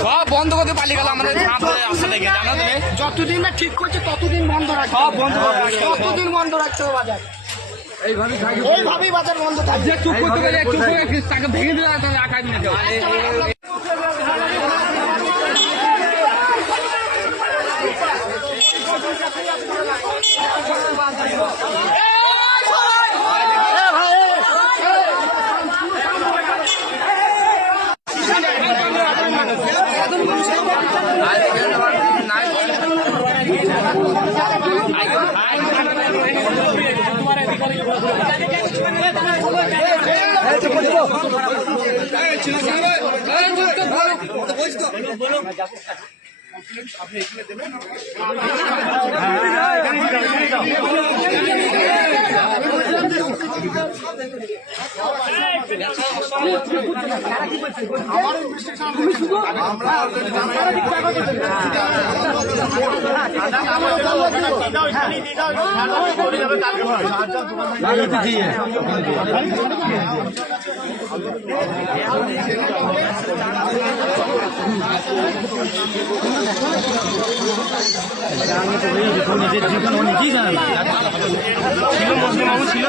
সব বন্ধ করতে পালিয়ে গেল আমাদের রাস্তা থেকে, জানো তুমি? যতদিন না ঠিক করছে ততদিন বন্ধ রাখতে সব বন্ধ ততদিন বন্ধ রাখতে হবে বাজার। এইভাবেই বাজার বন্ধ থাকবে। চুপ করতে গেলে চুপ করে তাকে ভেঙে দিলে আঁকায় নিয়ে যাও। ছিল